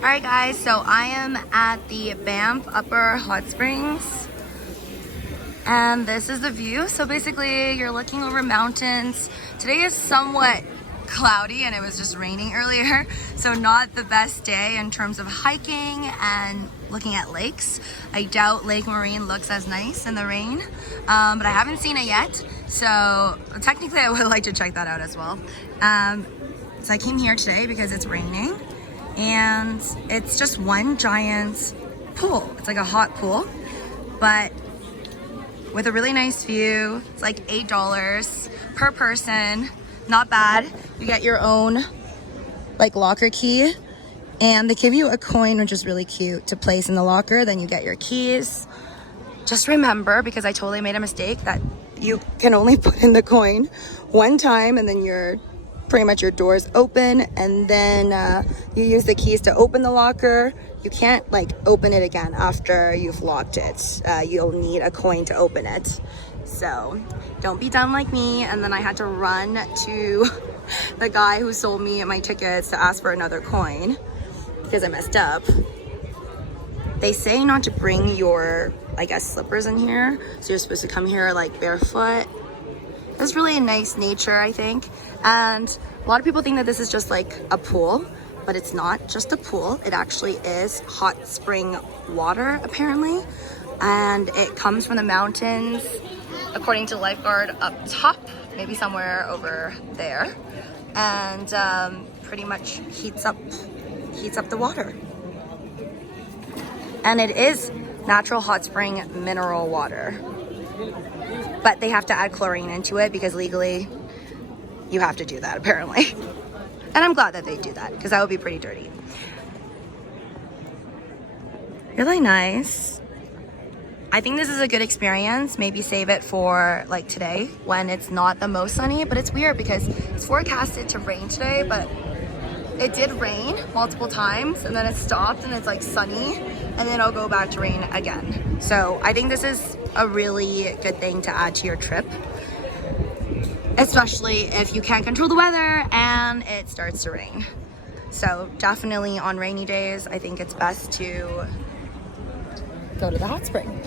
Alright guys, so I am at the Banff Upper Hot Springs and this is the view. So basically you're looking over mountains. Today is somewhat cloudy and it was just raining earlier, so not the best day in terms of hiking and looking at lakes. I doubt Lake Marine looks as nice in the rain, but I haven't seen it yet, so technically I would like to check that out as well. So I came here today because it's raining and it's just one giant pool. It's like a hot pool, but with a really nice view. It's like $8 per person. Not bad. You get your own like locker key and they give you a coin, which is really cute, to place in the locker. Then you get your keys. Just remember, because I totally made a mistake, that you can only put in the coin one time and then you're pretty much your doors open, and then you use the keys to open the locker. You can't like open it again after you've locked it. You'll need a coin to open it. So don't be dumb like me. And then I had to run to the guy who sold me my tickets to ask for another coin because I messed up. They say not to bring your, I guess, slippers in here. So you're supposed to come here like barefoot. It's really a nice nature, I think. And a lot of people think that this is just like a pool, but it's not just a pool. It actually is hot spring water, apparently. And it comes from the mountains, according to the lifeguard, up top, maybe somewhere over there. And pretty much heats up the water. And it is natural hot spring mineral water. But they have to add chlorine into it because legally you have to do that, apparently. And I'm glad that they do that because that would be pretty dirty. Really nice. I think this is a good experience. Maybe save it for like today when it's not the most sunny, but it's weird because it's forecasted to rain today, but it did rain multiple times and then it stopped and it's like sunny and then it'll go back to rain again. So I think this is a really good thing to add to your trip, especially if you can't control the weather and it starts to rain. So definitely on rainy days, I think it's best to go to the hot spring.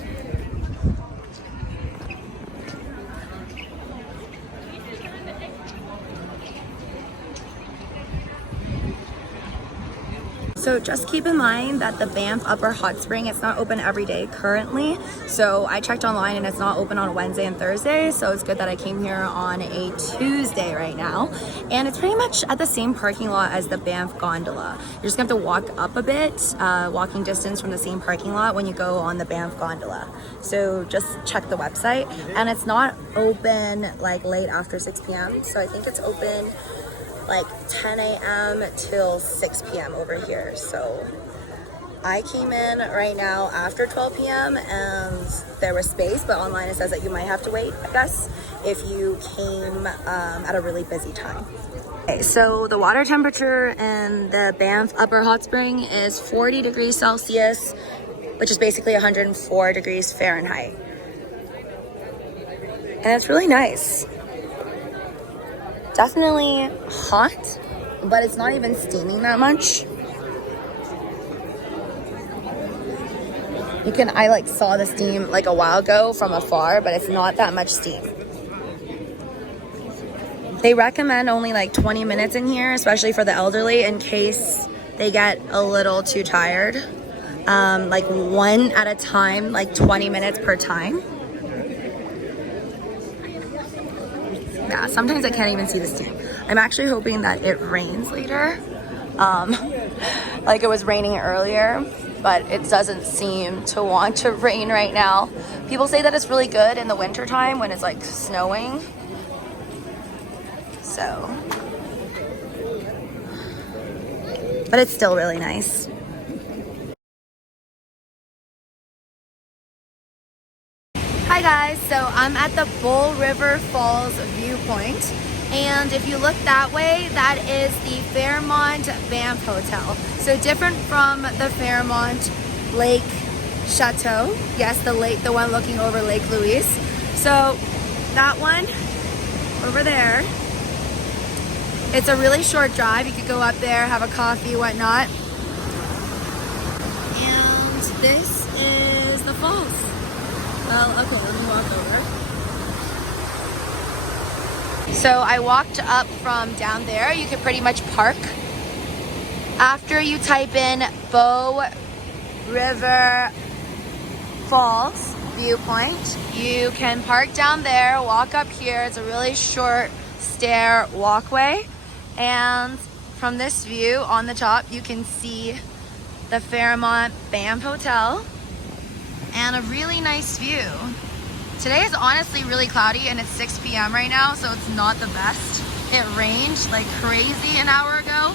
So just keep in mind that the Banff Upper Hot Spring, it's not open every day currently. So I checked online and it's not open on Wednesday and Thursday. So it's good that I came here on a Tuesday right now. And it's pretty much at the same parking lot as the Banff Gondola. You're just gonna have to walk up a bit, walking distance from the same parking lot when you go on the Banff Gondola. So just check the website. And it's not open like late after 6 p.m. So I think it's open like 10 a.m. till 6 p.m. over here. So I came in right now after 12 p.m. and there was space, but online it says that you might have to wait, I guess, if you came at a really busy time. Okay, so the water temperature in the Banff Upper Hot Spring is 40 degrees Celsius, which is basically 104 degrees Fahrenheit. And it's really nice. Definitely hot, but it's not even steaming that much. I like saw the steam like a while ago from afar, but it's not that much steam. They recommend only like 20 minutes in here, especially for the elderly, in case they get a little too tired. Like one at a time, like 20 minutes per time. Yeah, sometimes I can't even see the steam. I'm actually hoping that it rains later. Like it was raining earlier, but it doesn't seem to want to rain right now. People say that it's really good in the winter time when it's like snowing. So, but it's still really nice. Hi guys, so I'm at the Bull River Falls Viewpoint, and if you look that way, that is the Fairmont Banff Hotel. So different from the Fairmont Lake Chateau. Yes, the one looking over Lake Louise. So that one over there, it's a really short drive. You could go up there, have a coffee, whatnot. this is the falls. Well, okay, let me walk over. So I walked up from down there. You can pretty much park. After you type in Bow River Falls Viewpoint, you can park down there, walk up here. It's a really short stair walkway, and from this view on the top you can see the Fairmont Banff Hotel and a really nice view. Today is honestly really cloudy and it's 6 p.m. right now, so it's not the best. It rained like crazy an hour ago,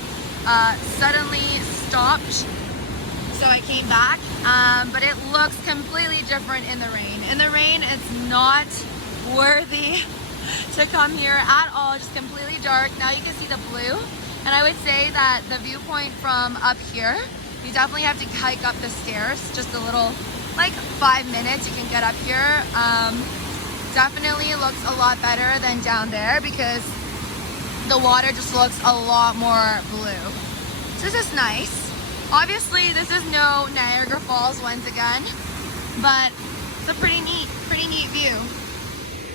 suddenly stopped, so I came back, but it looks completely different in the rain. In the rain, it's not worthy to come here at all, just completely dark. Now you can see the blue, and I would say that the viewpoint from up here, you definitely have to hike up the stairs, just a little, like 5 minutes you can get up here. Definitely looks a lot better than down there because the water just looks a lot more blue. So this is nice. Obviously, this is no Niagara Falls once again, but it's a pretty neat view.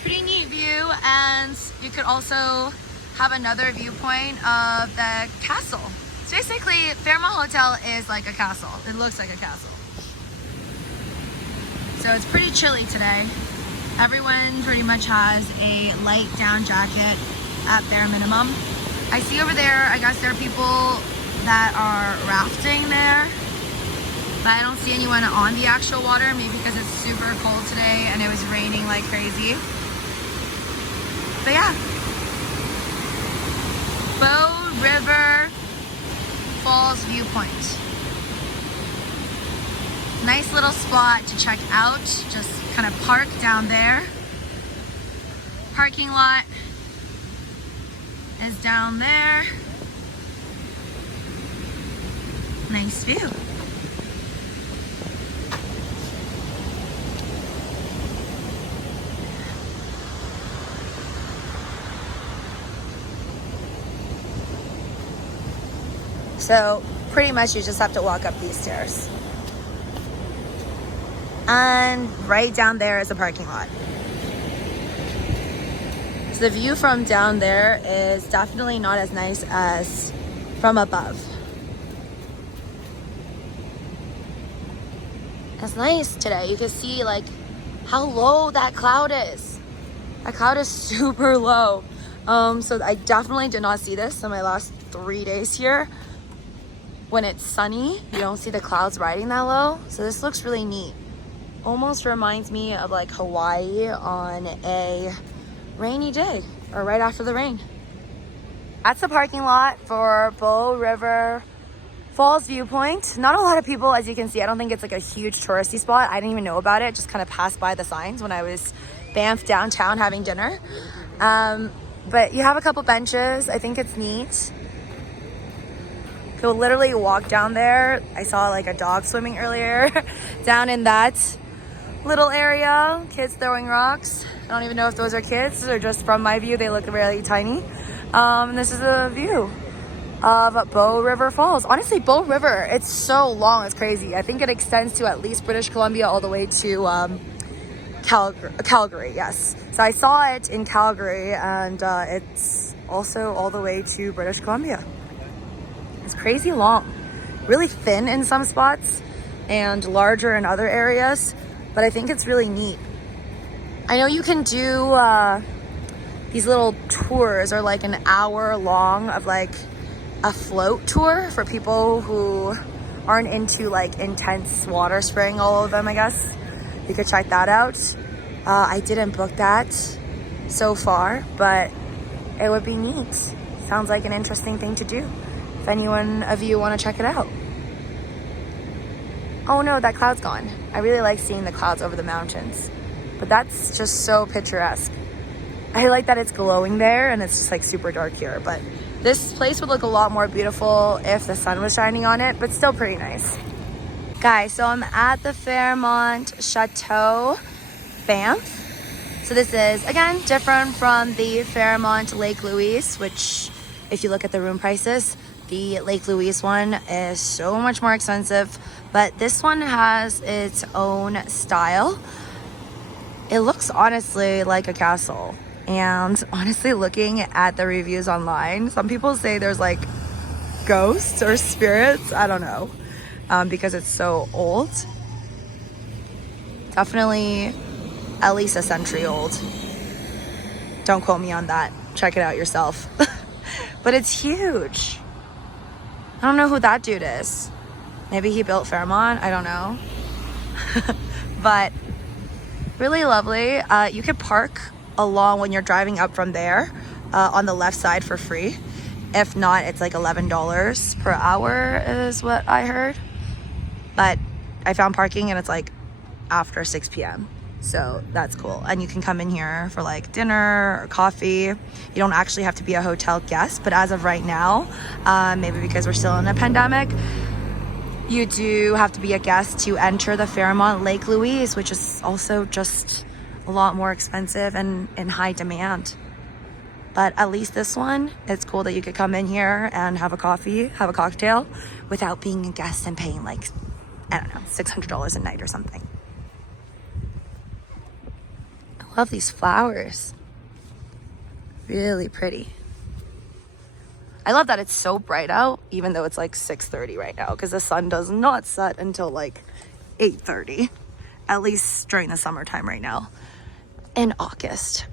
Pretty neat view, and you could also have another viewpoint of the castle. So basically, Fairmont Hotel is like a castle. It looks like a castle. So it's pretty chilly today. Everyone pretty much has a light down jacket at bare minimum. I see over there, I guess there are people that are rafting there, but I don't see anyone on the actual water, maybe because it's super cold today and it was raining like crazy. But yeah, Bow River Falls Viewpoint. Nice little spot to check out, just kind of park down there. Parking lot is down there. Nice view. So pretty much you just have to walk up these stairs. And right down there is a parking lot. So the view from down there is definitely not as nice as from above. It's nice today. You can see like how low that cloud is. That cloud is super low. So I definitely did not see this in my last 3 days here. When it's sunny, you don't see the clouds riding that low. So this looks really neat. Almost reminds me of like Hawaii on a rainy day or right after the rain. That's the parking lot for Bow River Falls Viewpoint. Not a lot of people, as you can see. I don't think it's like a huge touristy spot. I didn't even know about it. Just kind of passed by the signs when I was Banff downtown having dinner. But you have a couple benches. I think it's neat. You'll literally walk down there. I saw like a dog swimming earlier down in that little area. Kids throwing rocks. I don't even know if those are kids or just from my view they look really tiny. And this is a view of Bow River Falls. Honestly, Bow River, it's so long, it's crazy. I think it extends to at least British Columbia all the way to Calgary, yes. So I saw it in Calgary, and it's also all the way to British Columbia. It's crazy long, really thin in some spots and larger in other areas, but I think it's really neat. I know you can do these little tours, or like an hour long of like a float tour for people who aren't into like intense water spraying all of them, I guess. You could check that out. I didn't book that so far, but it would be neat. Sounds like an interesting thing to do if anyone of you want to check it out. Oh no, that cloud's gone. I really like seeing the clouds over the mountains, but that's just so picturesque. I like that it's glowing there and it's just like super dark here, but this place would look a lot more beautiful if the sun was shining on it, but still pretty nice. Guys, so I'm at the Fairmont Chateau Banff. So this is, again, different from the Fairmont Lake Louise, which if you look at the room prices, the Lake Louise one is so much more expensive, But this one has its own style. It looks honestly like a castle. And honestly, looking at the reviews online, some people say there's like ghosts or spirits. I don't know, because it's so old. Definitely at least a century old. Don't quote me on that. Check it out yourself. But it's huge. I don't know who that dude is. Maybe he built Fairmont. I don't know. But really lovely. You could park along when you're driving up from there on the left side for free. If not, it's like $11 per hour is what I heard. But I found parking and it's like after 6 p.m. So that's cool. And you can come in here for like dinner or coffee. You don't actually have to be a hotel guest, but as of right now, maybe because we're still in a pandemic, you do have to be a guest to enter the Fairmont Lake Louise, which is also just a lot more expensive and in high demand. But at least this one, it's cool that you could come in here and have a coffee, have a cocktail without being a guest and paying like, I don't know, $600 a night or something. I love these flowers. Really pretty. I love that it's so bright out, even though it's like 6:30 right now, because the sun does not set until like 8:30, at least during the summertime right now in August.